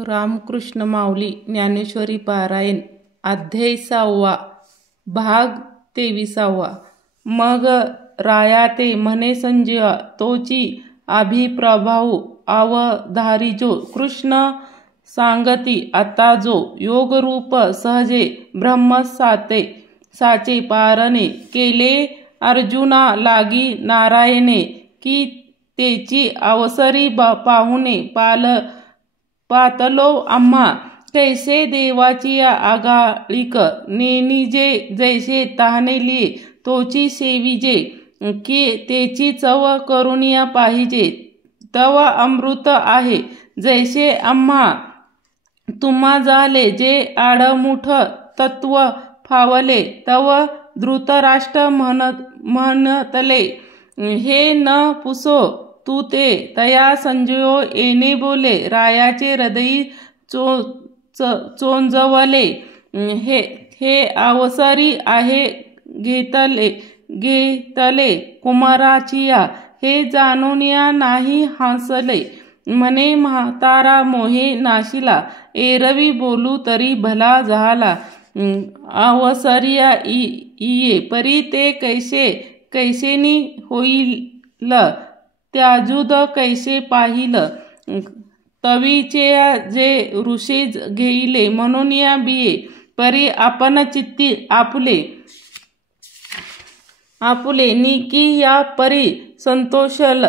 रामकृष्ण माऊली ज्ञानेश्वरी पारायण अध्याय 6 भाग 23. मग राया ते म्हणे संजया तोची अभिप्रभाऊ अवधारिजो कृष्ण सांगती आता जो योगरूप सहजे ब्रह्म साचे पारणे केले अर्जुना लागी नारायणे की तेची अवसरी पाहुणे पातलो आम्हा कैसे देवाची आगाळिक नेनिजे जैसे तहानेली तोची सेविजे की तेची चव करुनिया पाहिजे तव अमृत आहे जैसे आम्हा तुम्हा झाले जे आडमुठ तत्व फावले तव धृतराष्ट्र म्हणतले हे न पुसो तू ते तया संजयो येणे बोले रायाचे हृदय चोंजवले हे अवसरी आहे घेतले कुमाराचिया हे जाणून या नाही हसले म्हणे म्हातारा मोहे नाशिला एरवी बोलू तरी भला झाला अवसरिया इये परी ते कैसेनी होईल त्याजुद कैसे पाहिल तवीचे जे ऋषी घेईले म्हणून या बिये परी आपण चित्ती आपुले निकी या परी संतोषल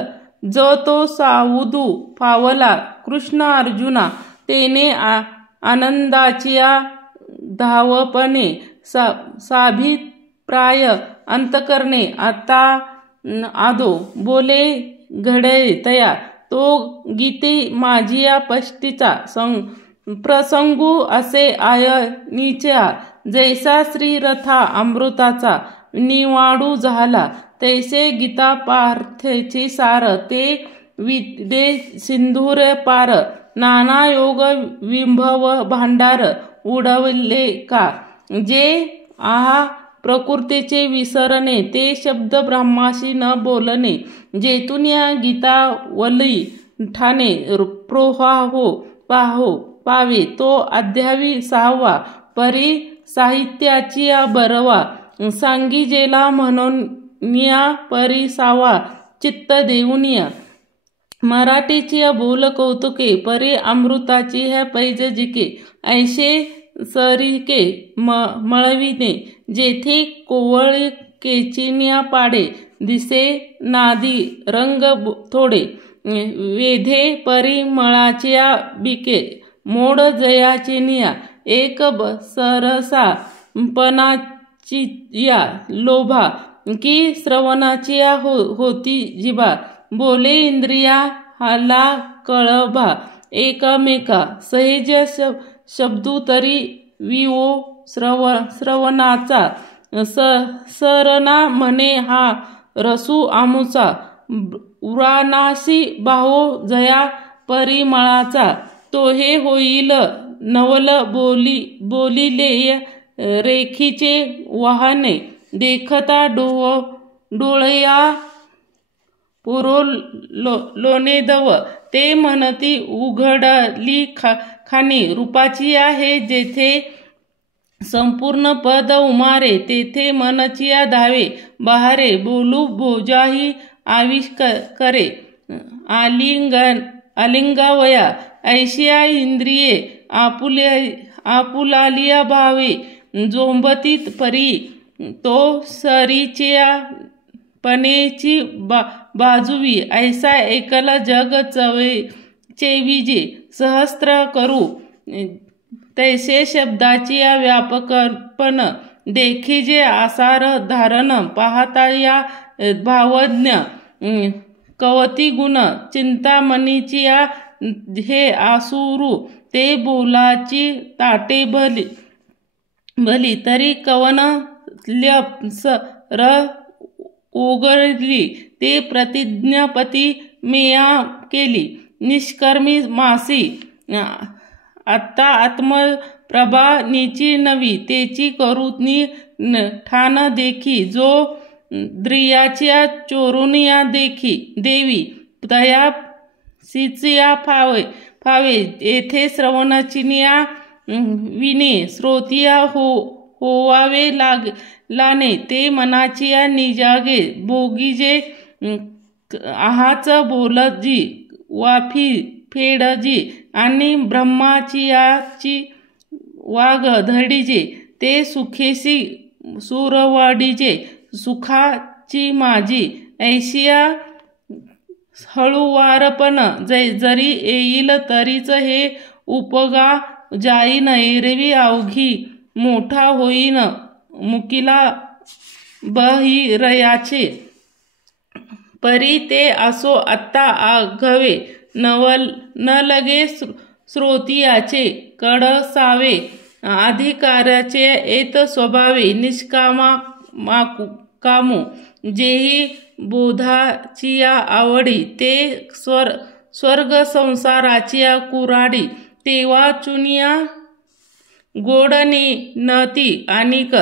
जो तो सावुदू फावला कृष्ण अर्जुना तेने आनंदाचिया धावपणे साभिप्राय अंतकरणे आता आदो बोले घडे तया तो गीते माझिया पष्टीचा प्रसंगू असे आयनीच्या जैसा श्रीरथा अमृताचा निवाडू झाला तैसे गीता पार्थेचे सार ते विदे सिंधूर पार नाना योग विंभव भांडार उडवले का जे आहा प्रकृतीचे विसरणे ते शब्द ब्रह्माशी न बोलणे जेतून या गीता वली ठाणे प्रोहाहो पावे तो अध्यावी 6 परी साहित्याची बरवा सांगीजेला म्हणून या परी 6 चित्त देऊनिया मराठीची बोल कौतुके परी अमृताची है पैज जिके ऐशे सरिके मळविने जेथे कोवळी केचिन्या पाडे दिसे नादी रंग थोडे वेधे परिमळाच्या बिके मोड जयाचिनिया एक सरसा पणाचिया लोभा की श्रवणाचिया होती जिबा बोले इंद्रिया हाला कळभा एकमेका सहज शब्दू तरी विवो श्रवणाचा सरना म्हणे हा रसू आमुचा उरानासी बाहो जया परिमळाचा तो हे होईल नवल बोलिले रेखीचे वाहने देखता डोळया पुरो लोणेदव ते म्हणती उघडली खाणे रूपाची आहे जेथे संपूर्ण पद उमारे तेथे मनचिया धावे बहारे बोलू भोजाही आविष करे आलिंगावया ऐशिया इंद्रिये आपुलालिया भावे जोंबतीत परी तो सरीच्या पणेची बाजुवी ऐसा एकला जग चेविजे सहस्त्र करू तैसे शब्दाची व्यापकपण देखीजे आसार धारण पाहता या भावज्ञ कवती गुण चिंतामणीची हे आसुरू ते बोलाची ताटे भली तरी कवन र उघडली ते प्रतिज्ञापती मेया केली निष्कर्मी मासी आता आत्मप्रभा नीची नवी तेची करुनी ठाण देखी जो द्रियाच्या चोरुनिया देखी देवी तया सिचिया फावे येथे श्रवणाचिनिया विने श्रोतिया होवावे लागलाने ते मनाचिया निजागे भोगीजे आहाच बोलजी वाफी फेडजी आणि ब्रह्माचियाची वाघ धडीजे ते सुखेसी सुरवाडीजे सुखाची माझी ऐशिया हळूवारपण जरी येईल तरीच हे उपगा जाईन एरवी अवघी मोठा होईन मुकीला बहिरयाचे परी ते असो आत्ता आघवे न लगे श्रोतियाचे कडसावे अधिकाराचे येत स्वभावे निष्कामा कामू जेही बोधाचिया आवडी ते स्वर्ग संसाराचिया कुराडी तेव्हा चुनिया गोडनी नती आणिक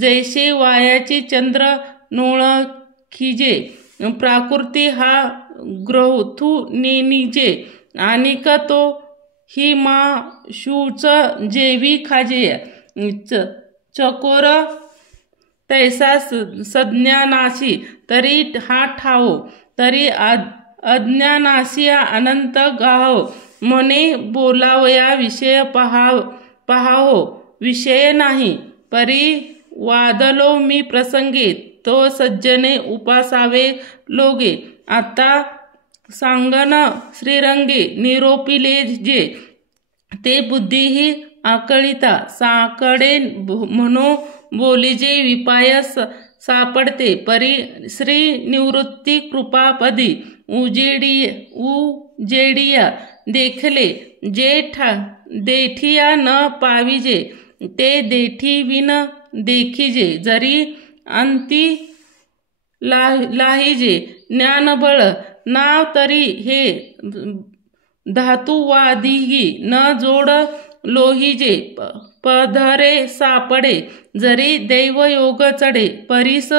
जैसे वायाची चंद्र नोळखिजे प्राकृती हा ग्रथू नेनिजे आणिक तो ही मा शूच जेवी खाजे चकोर तैसा सज्ञानाशी तरी हा ठावो तरी अज्ञानाशी अनंत गाहो मने बोलावया विषय पहावो विषय नाही परी वादलो मी प्रसंगे तो सज्जने उपासावे लोगे आता सांगन श्रीरंगे निरोपिले जे ते बुद्धीही आकळिता साकडे म्हणो बोलीजे विपाय सापडते परी श्री निवृत्ती कृपापदी उजेडिया देखले जे देठिया न पाविजे ते देठी विन देखिजे जरी अंती लाहिजे ज्ञानबळ नाव तरी हे धातुवादिही न जोड लोहिजे पधरे सापडे जरी दैवयोग चढे परीस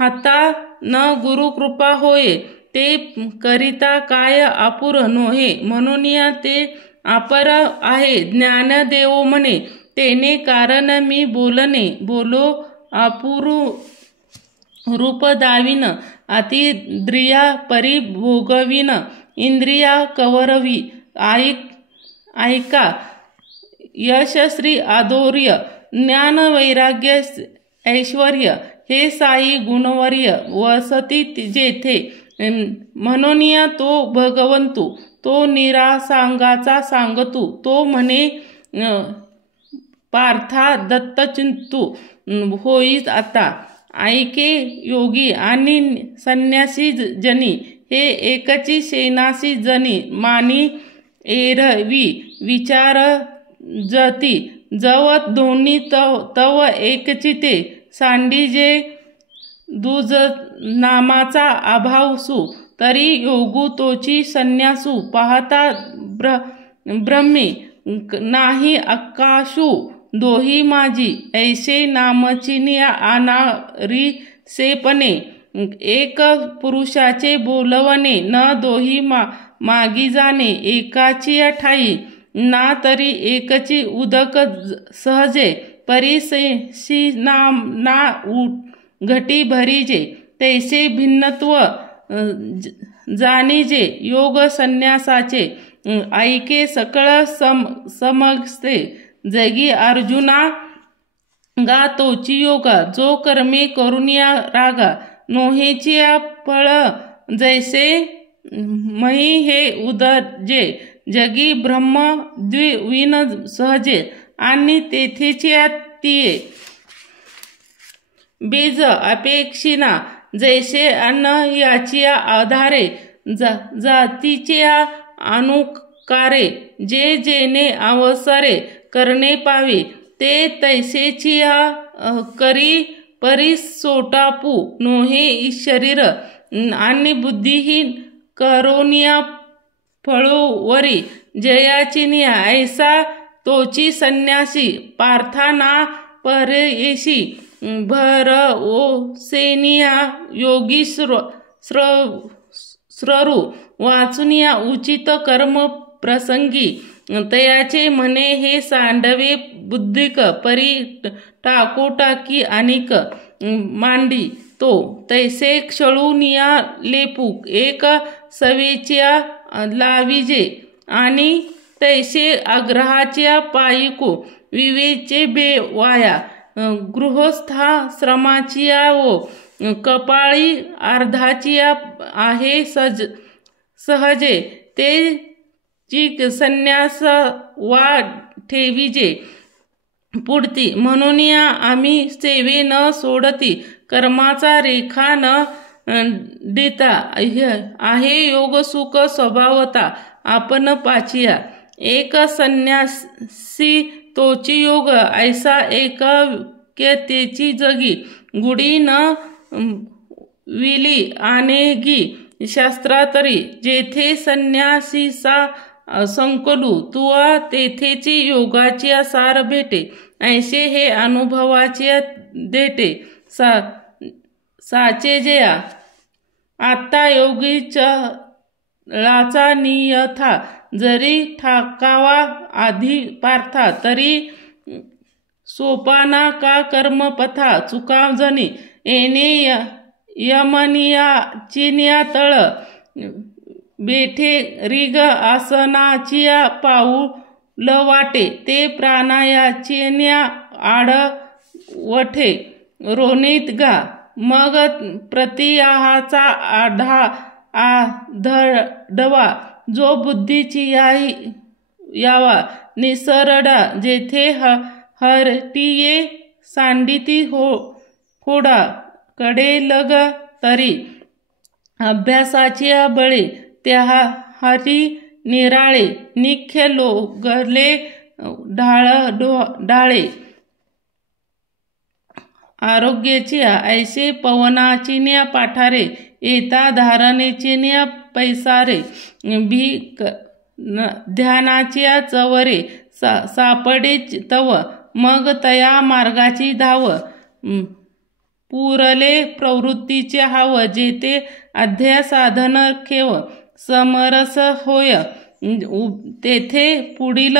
हाता न गुरुकृपा होय ते करिता काय अपुर नोहे म्हणून ते अपर आहे ज्ञानदेव म्हणे तेने कारण मी बोलणे बोलो अपुरू रूप दाविन अतिद्रिया परी भोगविन इंद्रिया कवरवी ऐका यश श्री आदौर्य ज्ञान वैराग्य ऐश्वर्य हे साई गुणवर्य वसती जेथे म्हणून तो भगवंतू तो निरासांगाचा सांगतू तो म्हणे पार्था दत्तचिंतू होईच आता ऐके योगी आणि संन्यासी जनी हे एकची सेनासी जनी मानी एरवी विचार जती जवत दोन्ही तव एकची ते सांडीजे दुज नामाचा अभावसू तरी योगू तोची संन्यासू पाहता ब्रह्मी नाही आकाशू दोही माझी ऐसे नामचिनिया आनारी सेपणे एक पुरुषाचे बोलवणे न दोही मागी जाणे एकाची ठाई ना तरी एकची उदक सहजे परिसेशी ना घटी भरीजे तैसे भिन्नत्व जाणीजे योग संन्यासाचे ऐके सकळ समजते जगी अर्जुना गा तोची योगा जो कर्मे करुनिया रागा नोहेची फळ जैसे मही हे उदजे जगी ब्रह्म द्विविन सहजे आणि तेथेची तिये बीज अपेक्षिना जैसे अन्न याची आधारे जातीचे अनुकारे जे जेने अवसरे करणे पावे ते तैसेची करी परिसोटापू नोहे शरीर आणि बुद्धीहीन करोनिया फळोवरी जयाचिनिया ऐसा तोची संन्यासी पार्थाना परेशी भर ओ सेनिया योगी स्ररू वाचुनिया उचित कर्म प्रसंगी तयाचे म्हणे हे सांडवे बुद्धिक परी टाकोटाकी आणिक मांडी तो तैसे क्षळूनिया लेपूक एक सवेच्या लाविजे आणि तैसे आग्रहाच्या पायिको विवेचे बेवाया गृहस्था श्रमाचिया व कपाळी अर्धाचिया आहे सहजे ते चिक संन्यास वा ठेविजे पुढती म्हणून आम्ही सेवे न सोडती कर्माचा रेखा न देता आहे योग सुख स्वभावता आपण पाचिया एक संन्यासी तोची योग ऐसा एकतेची जगी गुढी न विली आनेगी शास्त्रातरी जेथे संन्यासीसा संकलू तुवा तेथेची योगाची सार भेटे ऐसे हे अनुभवाचे देटे साचे जया आता योगीचा लाचा नियथा जरी ठाकावा आधी पार्था तरी सोपाना का कर्मपथा चुकावजनी येणे यमनिया चिन्या तळ बेठे रिग आसनाचिया पाऊल वाटे ते प्राणायाचिन्या आडवठे रोनीत गा मग प्रतियाहाचा आधडवा जो बुद्धीची यावा निसरडा जेथे हरटिये सांडिती होडा कडे लग तरी अभ्यासाची बळे त्या हरी निराळे निख्य लोगले डाळे आरोग्याची ऐसे पवनाची न्या पाठारे येता धारणेची न्या पैसारे भी ध्यानाच्या चवरे सापडे तव मग तया मार्गाची धाव पुरले प्रवृत्तीचे हाव जेथे अध्याय साधन खेव समरस होय तेथे पुढील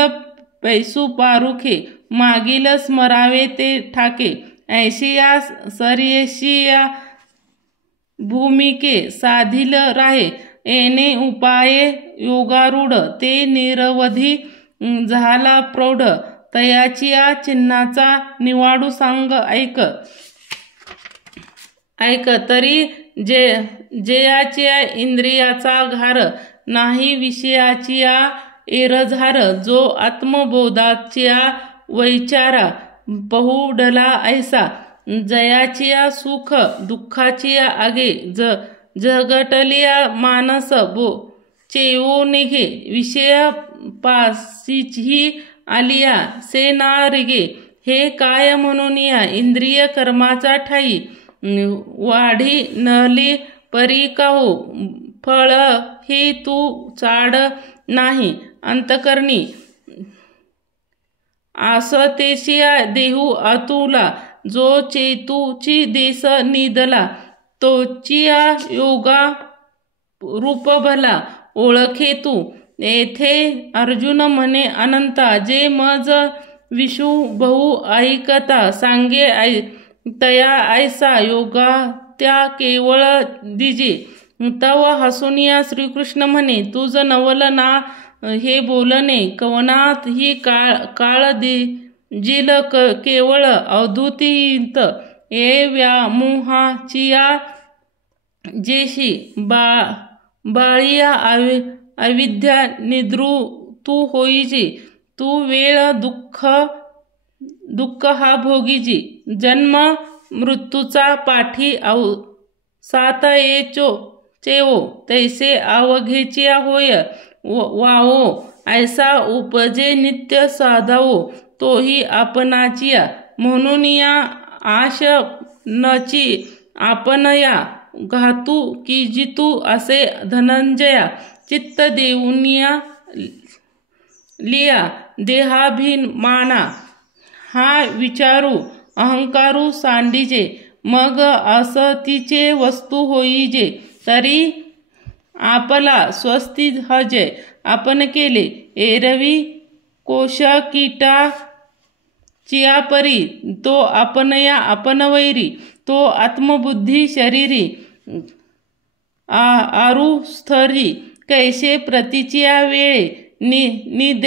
पैसू पारुखे मागील स्मरावे ते ठाके ऐशिया सरेशिया भूमिके साधिल राहे येणे उपाये योगारूढ ते निरवधी झाला प्रौढ तयाचिया चिन्हाचा निवाडू सांग ऐक तरी जयाच्या इंद्रियाचा घार नाही विषयाचिया एरझार जो आत्मबोधाच्या वैचारा बहुडला ऐसा जयाचिया सुख दुःखाचिया आगे जगटलिया मानस बो चेवो निघे विषय पासीची आलिया से ना रिगे हे काय म्हणून या इंद्रिय कर्माचा ठाई वाढी नली परी काहो फळ हे तू चाड नाही अंतकरणी आसतेशिया देहू अतुला जो चेतूची देश निदला तोचिया योगा रूप भला ओळखे तू येथे अर्जुन म्हणे अनंता जे मज विषू बहु ऐकता सांगे तया ऐसा योगा त्या केवळ दिजे तव हसुनिया श्रीकृष्ण म्हणे तुझ नवल ना हे बोलणे कवनात ही काळ दिल केवळ अवधूतीत ए व्यामोहाचिया जेशी बाळिया अविद्या निद्रू तू होईजी तू वेळ दुःख हा भोगीजी जन्म मृत्यूचा पाठी सात चेवो तैसे अवघेचिया होय वाओ ऐसा उपजे नित्य साधावो तोही आपणाचिया म्हणून या आश नची आपण या घातू की जितू असे धनंजया चित्त देऊनिया लिया देहाभिमाना हा विचारू अहंकारू सांडीजे मग असतीचे वस्तू होईजे तरी आपला स्वस्ती हजय आपण केले एरवी कोश कीटा चियापरी तो आपणया आपण वैरी तो आत्मबुद्धी शरीरी आरुस्थरी कैसे प्रतीच्या वेळे निदे